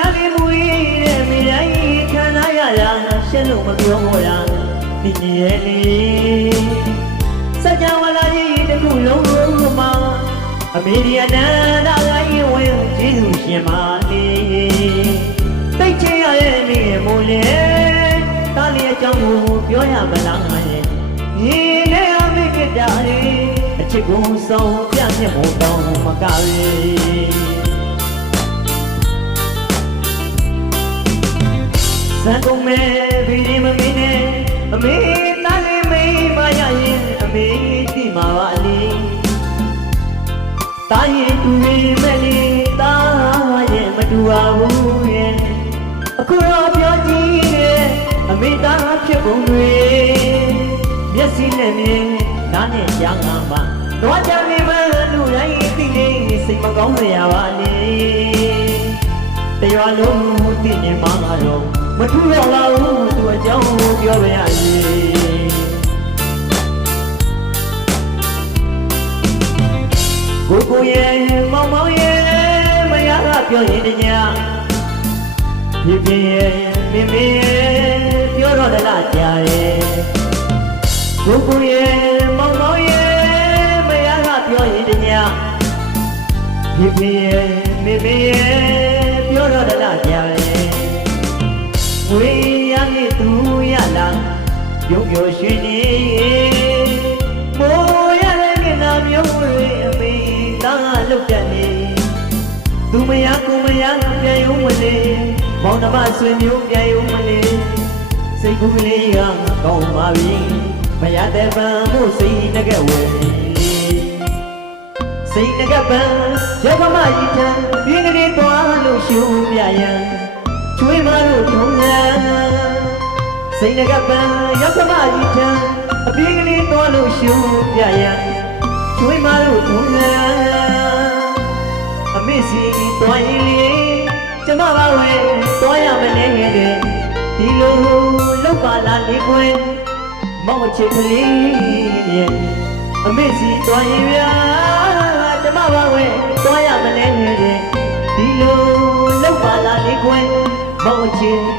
ရှားလေးမူရဲ့မိတိုင်းခံစားရတာရှင်းလို့မပြောတာဒီရဲ့လေးစကြဝဠာကြီးတစ်ခုလုံးမှာအမေရိယနန္ဒတိုင်းဝင်ကျေးဇူးရှင်ပါလေတိတ်ချရရဲ့မိမို့လေတားလျက်ကြောင့်ကိုပြောရမလားရဲ့ဒီနဲ့အမေကတားရဲ့အချစ်ကိုဆုံးပြတ်မြတ်ဖို့တောင်းမကရဲ့ ဇန်ကုန်မဲဗီဒီမမီနဲ့အမေသားလေးမိမရရင်အမေတိမာပါလေတာရင်တူရီမဲ့လေးတာရင်မတူပါဘူးရဲ့အခုတော့ပြောကြည့်ရဲ့အမေသားဖြစ်ပုံတွေမျက်စိနဲ့မြင်နားနဲ့ကြားငါမှတော့ကြနေမှလူတိုင်းသိနေစိတ်မကောင်းစရာပါလေတရားလုံးသိနေမှာတော့ မထူတော့လာဘူးသူအကြောင်းကိုပြောပြရည်ကိုကိုရဲ့မောင်မောင်ရဲ့မရကပြောရင်တ냐ဖြစ်ဖြစ်ရဲ့မိမိရဲ့ပြောတော့လားကြာရဲ့ကိုကိုရဲ့မောင်မောင်ရဲ့မရကပြောရင်တ냐ဖြစ်ဖြစ်ရဲ့မေမေရဲ့ပြောတော့တလားကြာ ရဲ့ဝေးရနေသူရလားပြုံးပြောရှင်နေမိုးရတဲ့မျက်နှာမျိုးတွေအမေသားလုတ်တက်နေသူမရကိုမရပြန်ရုံးမလေးမောင်နှမဆွေမျိုးပြန်ရုံးမလေးစိတ်ကူးကလေးကကောင်းပါပြီမရတဲ့ပန်းမှုစိတ်တကယ်ဝင်စိတ်တကပံယောကမကြီးတံပြင်း စိတ်တကပံယောကမကြီးတံအပြင်းကလေးသွားလို့ရှုံးပြရန်ချွေးမလို့ထုံးရန်အမေစီသွားရင်လေကျမပါဝဲသွားရမလဲတဲ့ဒီလိုလောက်ပါလားလေးခွင်မောင်ချစ်ကလေးရဲ့အမေစီသွားရင်ဗျာကျမပါဝဲတွားရမလဲတဲ့ဒီလိုလောက်ပါလားလေးခွင်မောင်ချင်